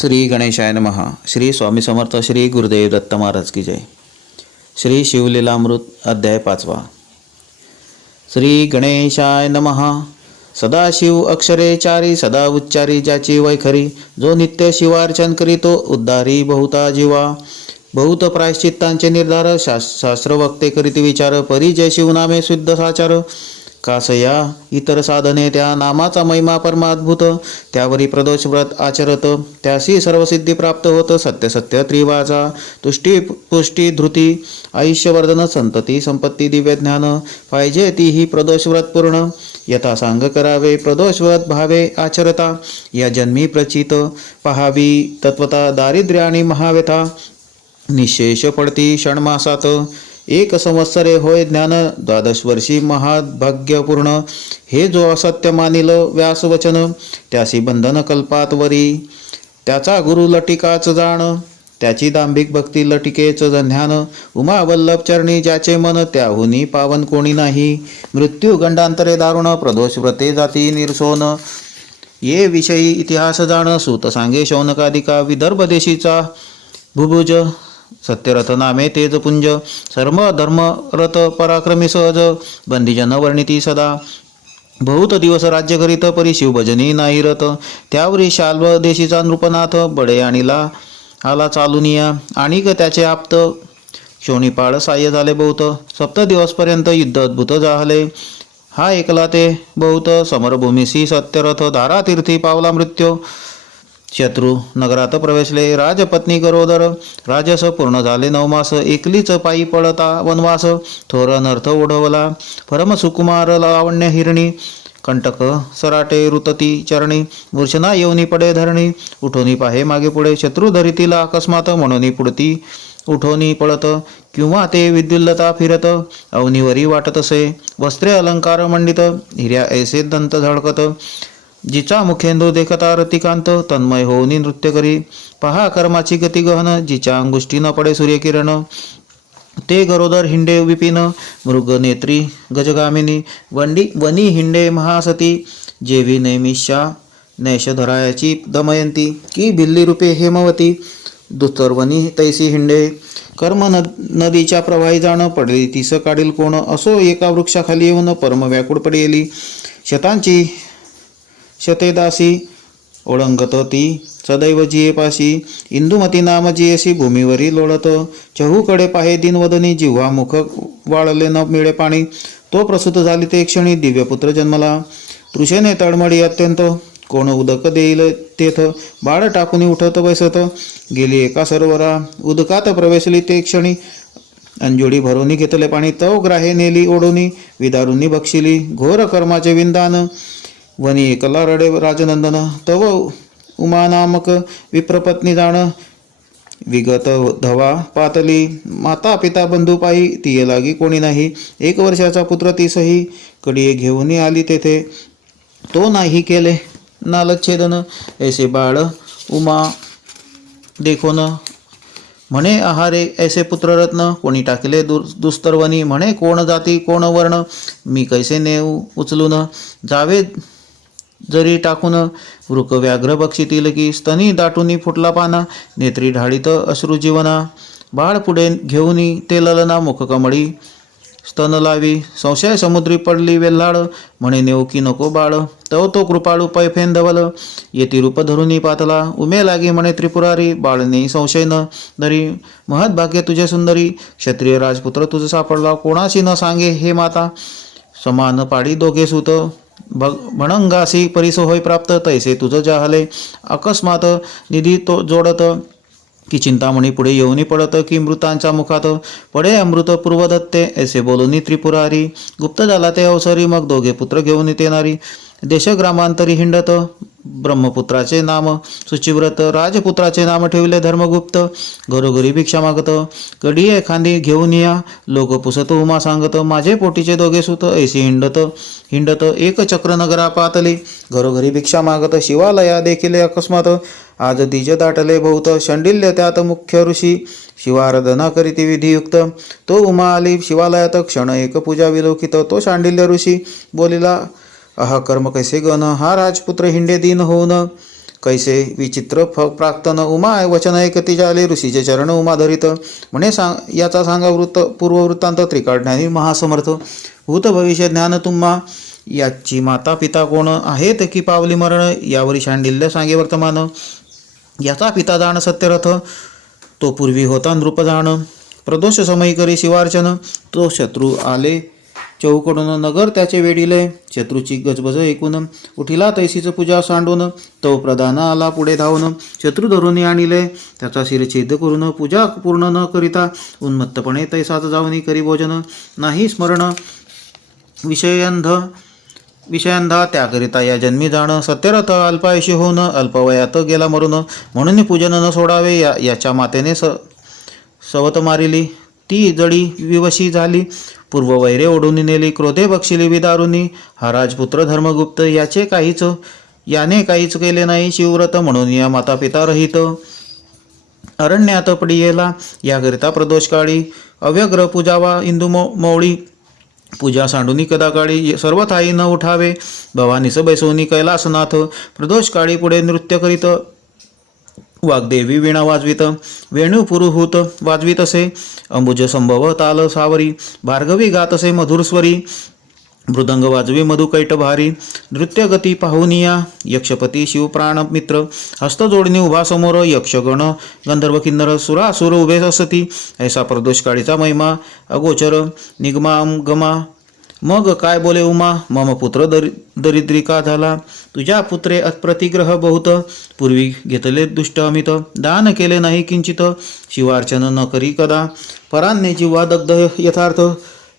श्री गणेशाय नमः. श्री स्वामी समर्थ श्री गुरुदेव दत्त महाराज की जय. श्री शिवलीलामृत अध्याय पाचवा. श्री गणेशाय नमः. सदाशिव अक्षरे चारी सदा उच्चारी ज्याची वैखरी जो नित्य शिवार्चन करीतो उद्धारी बहुता जीवा. बहुत प्रायश्चित्तांचे निर्धार शास्त्र शास्त्रवक्ते करीत विचार परिजय शिवनामे शुद्ध साचार. कासया इतर साधने त्या नामाचा महिमा परमाद्भुत त्यावरी प्रदोष व्रत आचरत त्याशी सर्वसिद्धी प्राप्त होत सत्य सत्य त्रिवाचा तुष्टी पुष्टी धृती आयुष्यवर्धन संतती संपत्ती दिव्य ज्ञान पाहिजे ती ही प्रदोष व्रत पूर्ण. यथा सांग करावे प्रदोष व्रत भावे आचरता. या जन्मी प्रचित पहावी तत्वता दारिद्र्य आणि महाव्यथा. निशेष पडती षण्मासात एक संवत्सरे होय ज्ञान द्वादश वर्षी महाभाग्यपूर्ण. हे जो असत्य मानिल व्यासवचन त्यासी बंधन कल्पात वरी. त्याचा गुरु लटिकाच जाण त्याची दांभिक भक्ती लटिकेच ज्ञान उमावल्लभ चरणी ज्याचे मन त्याहुनी पावन कोणी नाही. मृत्यू गंडांतरे दारुण प्रदोष व्रते जाती निरसोन. ये विषयी इतिहास जाण सूत सांगे शौनकादिका विदर्भ देशीचा. भुभुज सत्यरथ नामे तेज पुंज सर्व धर्म रथ पराक्रमी सहज बंदीजन वर्णिती सदा. बहुत दिवस राज्य करीत परी शिवभजनी नाही रथ त्यावरी शाल्व देशीचा नृपनाथ बडे आणिला आला चालुनिया. आणि त्याचे आप्त शोणीपाळ साह्य झाले बहुत. सप्त दिवसपर्यंत युद्ध अद्भुत झाले. हा एकला ते बहुत. समरभूमीसी सत्यरथ धारातीर्थी पावला मृत्यू. शत्रू नगरात प्रवेशले राजपत्नी गरोदर. राजस पूर्ण झाले नवमास एकलीच पायी पळता वनवास. थोर अनर्थ ओढवला परम सुकुमार लावण्य हिरणी. कंटक सराटे रुतती चरणी मूर्छना येऊनी पडे धरणी. उठोनी पाहे मागे पुढे शत्रू धरितीला अकस्मात म्हणून पुढती. उठोनी पळत किंवा ते विद्युल्लता फिरत. अवनीवरी वाटत असे वस्त्रे अलंकार मंडित. हिऱ्या ऐसे दंत झळकत. जिचा मुखेंदू देखता रतिकांत तन्मय होऊनी नृत्य करी. पहा कर्माची गती गहन जिच्या अंगुष्टी न पडे सूर्यकिरण. ते गरोदर हिंडे विपिन मृग नेत्री गजगामिनी वंडी वनी हिंडे महासती. जेवी नैमिषा नैषधरायाची दमयंती. की बिल्ली रूपे हेमवती. दुतर्वनी तैसी हिंडे. कर्म नद नदीच्या प्रवाही जाणं पडली तिस काढील कोण. असो एका वृक्षाखाली येऊन परम व्याकुळ पडेली शतांची शतेदासी ओळंगत ती सदैव जियेपाशी इंदुमती नाम जियेसी भूमीवरी लोळत. चहूकडे पाहे दिनवदनी जिव्हा मुख वाळले न मिळे पाणी. तो प्रसूत झाली ते क्षणी दिव्यपुत्र जन्मला. तृषेने तळमळी अत्यंत. कोण उदक देईल तेथ? बाळ टाकून उठत बैसत. गेली एका सरोवरा. उदकात प्रवेशली ते क्षणी. अंजुडी भरोनी घेतले पाणी. तव ग्राहे नेली ओढोनी. विदारुनी बक्षिली. घोर कर्माचे विंदान. वनी एकला रडे राजनंदन तव उमा नामक विप्रपत्नी जाण विगत धवा पातली माता पिता बंधू पायी तिये लागी कोणी नाही. एक वर्षाचा पुत्र तीसही कडिये घेऊन आली तेथे. तो नाही केले. नालच्छेदन ऐसे बाळ उमा देखोन. म्हणे आहारे ऐसे पुत्ररत्न कोणी टाकले दु दुस्तरवनी. म्हणे कोण जाती कोण वर्ण मी कैसे नेऊ उचलून? जावे जरी टाकून वृक व्याघ्र बक्षितील की स्तनी दाटूनी फुटला पाना नेत्री ढाळीत अश्रू जीवना बाळ पुढे घेऊनी ते ललना मुख कमळी. स्तन लावी संशय समुद्री पडली वेल्हाड म्हणे नेऊ की नको बाळ तव तो कृपाळू पैफेन धवल येती रूप धरुनी पातला उमे लागी म्हणे त्रिपुरारी बाळने संशय न धरी महत भाग्य तुझे सुंदरी क्षत्रिय राजपुत्र तुझं सापडला कोणाशी न सांगे हे माता. समान पाडी दोघे सुत भग भणंगासी परिस होय प्राप्त तैसे तुझं जाहले. अकस्मात निधी तो जोडत की चिंतामणी पुढे येऊनी पडत की मृतांच्या मुखात पडे अमृत पूर्वदत्ते ऐसे बोलूनी त्रिपुरारी. गुप्त झाला ते अवसरी मग दोघे पुत्र घेऊन येणारी. देशग्रामांतरी हिंडत ब्रह्मपुत्राचे नाम सुचिव्रत राजपुत्राचे नाम ठेवले धर्मगुप्त घरोघरी भिक्षा मागत कडी एखादी घेऊन या लोक पुसत उमा सांगत माझे पोटीचे दोघे सुत ऐसी हिंडत. हिंडत एक चक्र नगरा पातली घरोघरी भिक्षा मागत शिवालया देखील अकस्मात आज दिज दाटले बहुत शंडिल्य त्यात मुख्य ऋषी शिवाराधना करीती विधियुक्त. तो उमा आली शिवालयात क्षण एक पूजा विलोकित तो शांडिल्य ऋषी बोलिला अहा कर्म कैसे गण? हा राजपुत्र हिंडे दिन होऊन. कैसे विचित्र फ प्राक्तन उमा वचन ऐकती जाले ऋषीचे चरण उमा धरित. म्हणे सांग याचा सांगा वृत्त पूर्ववृत्तांत त्रिकाढण्याने महासमर्थ. भूत भविष्य ज्ञान तुम्हा याची माता पिता कोण आहेत की पावली मरण? यावरी शांडिल्य सांगे वर्तमान. याचा पिता जाण सत्यरथ. तो पूर्वी होता नृपजाण. प्रदोष समयी करी शिवार्चन. तो शत्रू आले चौकडून नगर त्याचे वेडिले शत्रूची गजबज ऐकून उठिला तैसीचं पूजा सांडून. तो प्रधान आला पुढे धावून. शत्रू धरून आणले. त्याचा शिरछेद करून पूजा पूर्ण न करिता उन्मत्तपणे तैसाच जाऊनी करी भोजन. नाही स्मरण. विषयांध विषयांधा त्याकरिता या जन्मी जाणं. सत्यरथ अल्पायुषी होऊन अल्पवयात गेला मरून. म्हणून पूजन न सोडावे या याच्या मातेने स सवत मारिली. ती जडी विवशी झाली. पूर्ववैरे ओढून नेली क्रोधे बक्षिली विदारुनी. हा राजपुत्र धर्मगुप्त याचे काहीच याने काहीच केले नाही शिवव्रत म्हणून या माता पिता रहित. अरण्यात पडियेला याकरिता प्रदोष काळी अव्यग्र पूजावा इंदू मो मौळी. पूजा सांडूनी कदाकाळी सर्व थाई न उठावे. भवानीस बैसोनी कैलासनाथ. प्रदोष काळी पुढे नृत्य करीत. वाग्देवी वीणा वाजवित वेणू पुरुहूत वाजवित असे. अंबुज संभव ताल सावरी भार्गवी गात असे मधुरस्वरी मृदंग वाजवी मधुकैट भारी नृत्यगती पाहुनिया यक्षपती शिवप्राण मित्र हस्तजोडणी उभा समोर. यक्षगण गंधर्व किन्नर सुरासुर उभे असती. ऐसा प्रदोष काळीचा महिमा अगोचर निगमागमा मग काय बोले उमा? मम पुत्र दरि दरिद्री का झाला. तुझ्या पुत्रे अप्रतिग्रह बहुत. पूर्वी घेतले दुष्ट अमित. दान केले नाही किंचित. शिवार्चन न करी कदा. परान्ने जीवा दग्ध यथार्थ.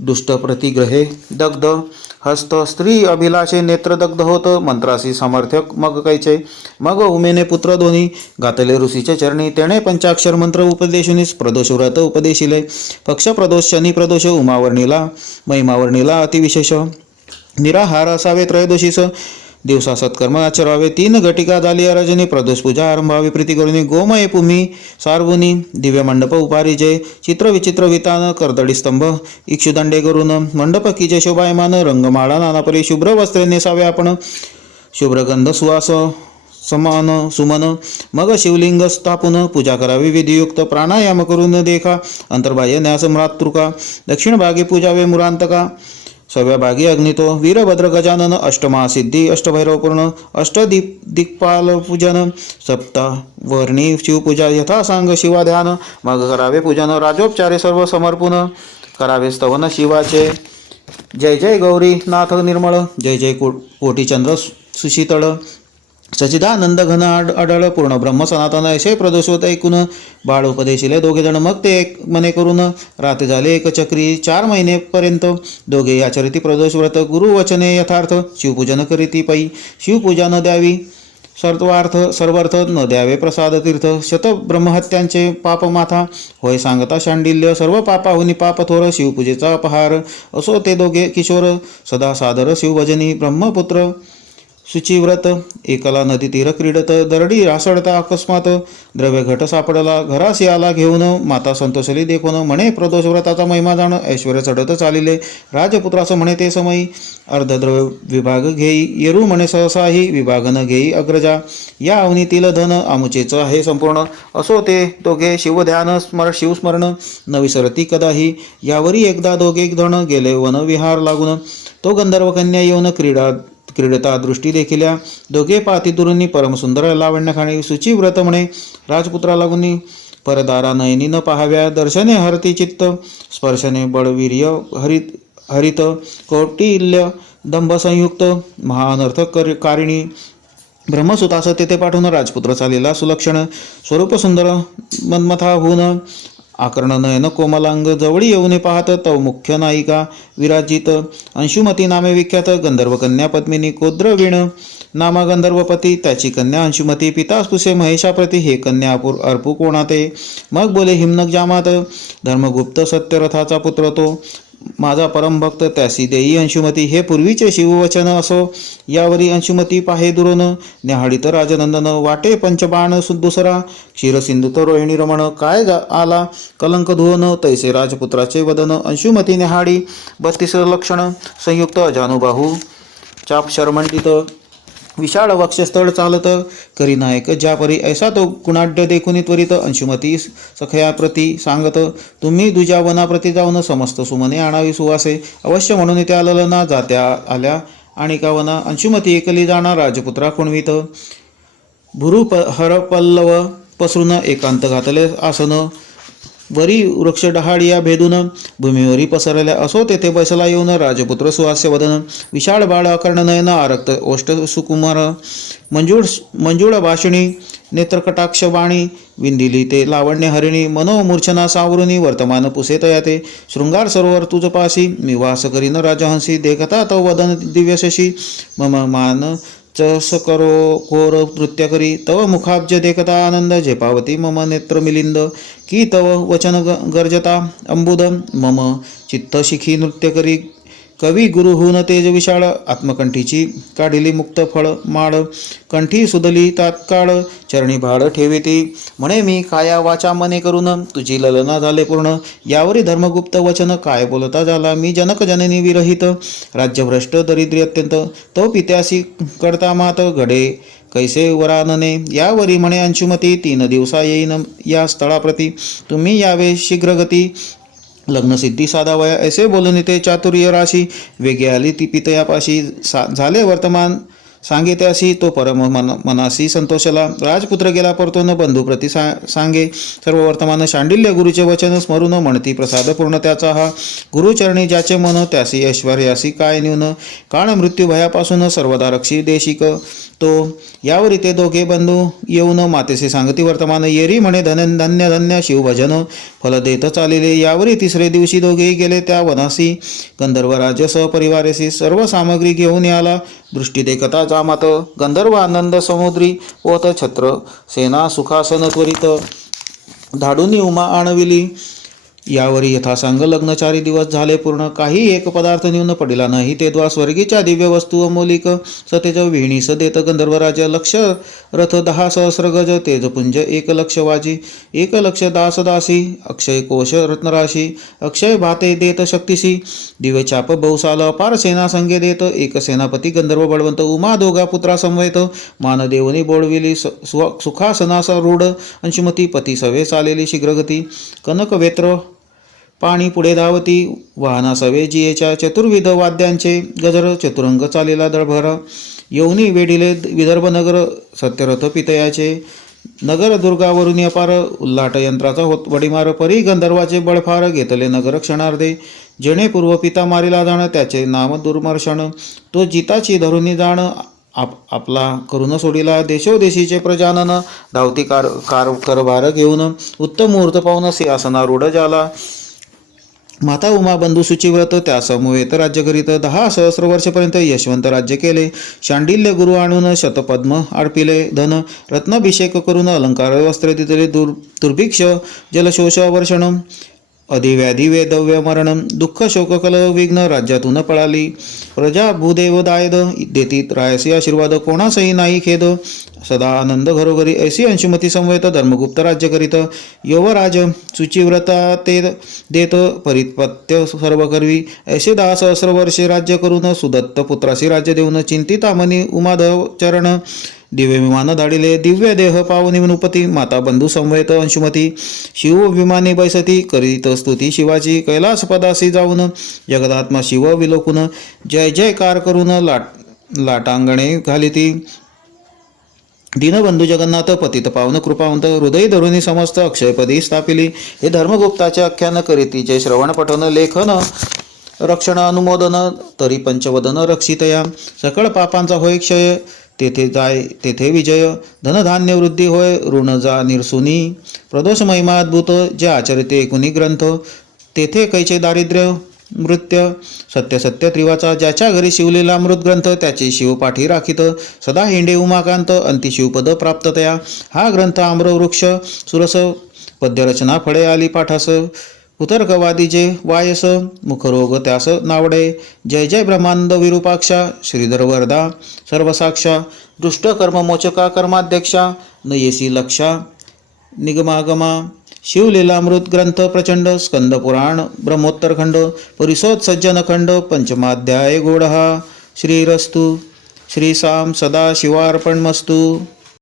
दुष्ट प्रतिग्रहे दग्ध. हस्त स्त्री अभिलाषे नेत्रदग्ध होत. मंत्रासी समर्थक मग कैचे? मग उमेने पुत्र दोन्ही. गातले ऋषीचे चरणी. तेणे पंचाक्षर मंत्र उपदेशुनीस. प्रदोष व्रत उपदेशिले. पक्ष प्रदोष शनी प्रदोष उमावर्णीला महिमावर्णीला अतिविशेष. निराहार असावे त्रयोदशीस. दिवसा सत्कर्म आचरावे तीन घटिका झाली रजनी प्रदोष पूजा आरंभावी प्रीती करुनी गोमय पुमी सार्वनी दिव्य मंडप उपारी जय चित्र विचित्र वितान कर्दडी स्तंभ इक्षुदंडे करून मंडप की जय शोभायमान रंगमाळा नानापरी शुभ्र वस्त्रे नेसावे आपण शुभ्रगंध सुवास समान सुमन मग शिवलिंग स्थापून पूजा करावी विधियुक्त प्राणायाम करून देखा अंतर्बाह्य न्यास मातृका दक्षिण भागे पूजावे मुरांतका सव्या भागी अग्नितो वीरभद्र गजानन अष्टमा सिद्धी अष्टभैरवपूर्ण अष्टदीप दिक्पाल पूजन सप्ता वर्णी शिवपूजा यथा सांग शिवा ध्यान मग करावे पूजन राजोपचारे सर्व समर्पून करावे स्तवन शिवाचे. जय जय गौरी नाथ निर्मळ जय जय को कोटीचंद्र सु- सुशीतळ. सचिदानंद घन आड आढळ पूर्ण ब्रह्म सनातन असे प्रदोष होत ऐकून बाळ उपदेशिले दोघे जण मग ते एक मने करून रात झाले एक चक्री चार महिनेपर्यंत दोघे आचरिती प्रदोष व्रत गुरुवचने यथार्थ शिवपूजन करीती पायी. शिवपूजा न द्यावी सर्वार्थ सर्वार्थ न द्यावे प्रसाद तीर्थ. शत ब्रह्महत्यांचे पाप माथा होय सांगता शांडिल्य सर्व पापाहुनी पाप थोर शिवपूजेचा अपहार. असो ते दोघे किशोर सदा सादर शिवभजनी ब्रह्मपुत्र. शुचिव्रत एकला नदी तीर क्रीडत दरडी रासडता अकस्मात. द्रव्य घट सापडला घरास याला घेऊन माता संतोषली देखून म्हणे प्रदोष व्रताचा महिमा जाण ऐश्वर चढत चालिले राजपुत्रास म्हणे ते समयी. अर्धद्रव्य विभाग घेई येरू म्हणे सहसाही विभागन घेई अग्रजा. या अवनीतील धन आमुचेच आहे संपूर्ण. असो ते दोघे शिवध्यान स्मर शिवस्मरण न विसरती कदाही. यावरी एकदा दोघे धन गेले वन विहार लागून. तो गंधर्व कन्या येऊन क्रीडा क्रीडता दृष्टी देखिल्या दोघे पातितुरुंनी परमसुंदर लावण्य खाणी सुची व्रत म्हणे. राजपुत्रा लागूनी परदारा नयनी न पाहाव्या दर्शने हरती चित्त स्पर्शने बळवीर्य हरित हरित कौटिल्य दंभ संयुक्त महाअनर्थ कर कारिणी ब्रह्मसुतास तेथे पाठवून राजपुत्र चालेला सुलक्षण स्वरूप सुंदर मन्मथा होऊन आकर्ण नयन कोमलांग जवळी येऊन पाहत तव मुख्य नायिका विराजित. अंशुमती नामे विख्यात गंधर्व कन्या पद्मिनी कोद्रवीण. नामा गंधर्वपती त्याची कन्या अंशुमती पिता स्पुसे महेशाप्रती हे कन्या अपूर अर्पू कोणाते? मग बोले हिमनक जामात. धर्मगुप्त सत्यरथाचा पुत्र तो. माझा परमभक्त त्यासी देई अंशुमती हे पूर्वीचे शिववचन असो यावरी अंशुमती पाहे दुरोन न्याहाळीत राजनंदन वाटे पंचबाण सु- दुसरा क्षीरसिंधुत रोहिणी रमण काय आला? कलंक धुवन तैसे राजपुत्राचे वदन अंशुमती न्याहाळी बत्तीस लक्षण संयुक्त अजानुबाहू चाप शर्मंडित विशाळ वक्षस्थळ चालत करी नायक ज्यापरी ऐसा तो गुणाढ्य देखुनी त्वरित अंशुमती सखयाप्रती सांगत तुम्ही दुजा वनाप्रती जाऊन समस्त सुमने आणावी सुवासे. अवश्य म्हणून त्या ललना जात्या आल्या आणि का वना अंशुमती एकली जाणार राजपुत्रा खुणवीत. भुरु प हर पल्लव पसरून एकांत घातले आसन. वरी वृक्ष डहाडिया भेदून भूमीवरी पसरलेल्या असो तेथे बसला येऊन राजपुत्र सुहास्य वदन विशाळ बाळ अकर्ण नयन आरक्त ओष्ट सुकुमार. मंजूळ मंजुळ भाषिणी नेत्रकटाक्ष वाणी विंदिली ते लावण्य हरिणी मनोमूर्छना सावरुनी वर्तमान पुसे तयाते. शृंगार सरोवर तुझपासी मी वास करीन राजहंसी देखता तव वदन दिव्यशशी मम मान चस करो कोर नृत्य करी तव मुखाब्ज देखता आनंद झेपावती मम नेत्र मिलिंद। की तव वचन ग- गर्जता अंबुद मम चित्त शिखी नृत्य करी। कवी गुरु होऊन तेज विशाळ आत्मकंठीची काढिली मुक्त फळ माळ. कंठी सुदली तात्काळ चरणी भाड ठेविती म्हणे मी काया वाचा मने करून तुझी ललना झाले पूर्ण. यावरी धर्मगुप्त वचन काय बोलता झाला? मी जनक जननी विरहित. राज्यभ्रष्ट दरिद्री अत्यंत. तो पित्यासी करता मात घडे. कैसे वरानने? यावरी म्हणे अंशुमती तीन दिवसा येईन या स्थळाप्रती. तुम्ही यावे शीघ्रगती. लग्नसिद्धी साधावया ऐसे बोलून ते चातुर्य राशी वेगे आली ती पितयापाशी सा झाले वर्तमान सांगित्यासी तो परम मन मनासी संतोषला राजपुत्र गेला परतो न बंधुप्रती सा सांगे. सर्व वर्तमान शांडिल्य गुरुचे वचन स्मरून म्हणती प्रसाद पूर्ण त्याचा हा. गुरुचरणी ज्याचे मन त्यासी ऐश्वर्यासी काय न्यून. काळ मृत्यू भयापासून सर्वदा रक्षी देशिक. तो यावरी ते दोघे बंधू येऊन मातेसे सांगती वर्तमान येरी म्हणे धन धन्य धन्य शिवभजन. फल देत चालिले यावरी तिसरे दिवशी दोघेही गेले त्या वनासी. गंधर्वराज सहपरिवारेसी सर्व सामग्री घेऊन याला. दृष्टी देखता जामात गंधर्व आनंद समुद्री ओत छत्र सेना सुखासन त्वरित धाडूनी उमा आणविली. यावर यथासांग लग्न चारी दिवस झाले पूर्ण. काही एक पदार्थ न्यून पडिला नाही. ते द्वा स्वर्गीच्या दिव्य वस्तू अमोलिक सतेज विहिणीस सदेत गंधर्वराज लक्ष रथ दहा सहस्र गज तेजपुंज एक लक्ष वाजी. एक लक्ष दास दासी अक्षय कोश रत्नराशी अक्षय भाते देत शक्तिशी दिव्यचाप बहुसाल अपार सेना संगे देत एक सेनापती गंधर्व बळवंत उमा दोघा पुत्रा समवेत. मानदेवनी बोळविली स- स्व- सुखासनास रूढ अंशुमती पती सवे चालेली शीघ्रगती. कनकवेत्र पाणी पुढे धावती वाहना सवे जियेच्या चतुर्विध वाद्यांचे गजर चतुरंग चालेला दळभर येऊनी वेढिले विदर्भ नगर सत्यरथ पितयाचे नगर दुर्गावरून अपार उल्लाट यंत्राचा होत वडीमार परी गंधर्वाचे बळफार घेतले नगर क्षणार्धे. जेणे पूर्व पिता मारिला जाण त्याचे नाम दुर्मर्षण. तो जिताची धरुणी जाण आप आपला करून सोडिला देशोदेशीचे प्रजानन. धावती कार कार करभार घेऊन उत्तम मुहूर्त पाहून सिंहासनारूढ झाला माता उमा बंधू सुचिव्रत त्या समवेत राज्य करीत दहा सहस्र वर्षपर्यंत यशवंत राज्य केले. शांडिल्य गुरु आणून शतपद्म आडपिले धन रत्नाभिषेक करून अलंकार वस्त्र दिले दुर् दुर्भिक्ष जलशोष वर्षण. अधिव्याधी वेदव्य मरण दुःख शोककल विघ्न राज्यातून पळाली. प्रजा भूदेव दायद देती रायसी आशीर्वाद कोणासही नाही खेद. सदा आनंद घरोघरी ऐसी अंशुमती समवेत धर्मगुप्त राज्य करीत. यवराज सुचिव्रता ते देत परिपत्य सर्व करवी ऐसे दहा सहस्र वर्षे राज्य करून सुदत्त पुत्राशी राज्य देऊन चिंतितामनी उमाधव चरण. दिव्य विमान धाडिले दिव्य देह पावनी विनुपती माता बंधू संवेत अंशुमती शिव विमाने बैसती करीत स्तुती शिवाची कैलास पदासी जाऊन. जगदात्मा शिव विलोकून जय जयकार करून लाट लाटांगणे घालिती. दीनबंधू जगन्नाथ पतित पावन कृपावंत हृदय धरुणी समस्त अक्षयपदी स्थापिली. हे धर्मगुप्ताचे आख्यान करीतीचे श्रवण पठन लेखन रक्षण अनुमोदन तरी पंचवदन रक्षितया. सकळ पापांचा होय क्षय तेथे जाय तेथे विजय धनधान्य वृद्धी होय ऋण जा निरसुनी. प्रदोष महिमा अद्भुत जे आचरिते एकूणी ग्रंथ. तेथे कैचे दारिद्र्य मृत्य. सत्य सत्य त्रिवाचा ज्याच्या घरी शिवलेला मृतग्रंथ त्याचे शिवपाठी राखीत. सदा हिंडे उमाकांत अंतिशिवपद प्राप्ततया हा ग्रंथ आम्रवृक्ष सुरस पद्यरचना फळे आली पाठास. उतर्कवादीचे वायस मुखरोग त्यास नावडे. जय जय ब्रह्मांड विरूपाक्षा श्रीधर वरदा सर्वसाक्षा दुष्ट कर्ममोचका कर्माध्यक्षा नयेसी लक्षा. निगमागमा शिवलीलामृत ग्रंथ प्रचंड स्कंद पुराण ब्रह्मोत्तरखंड परिसोद सज्जनखंड पंचमाध्याय गोडहा. श्रीरस्तु श्री साम सदा शिवार्पणमस्तू.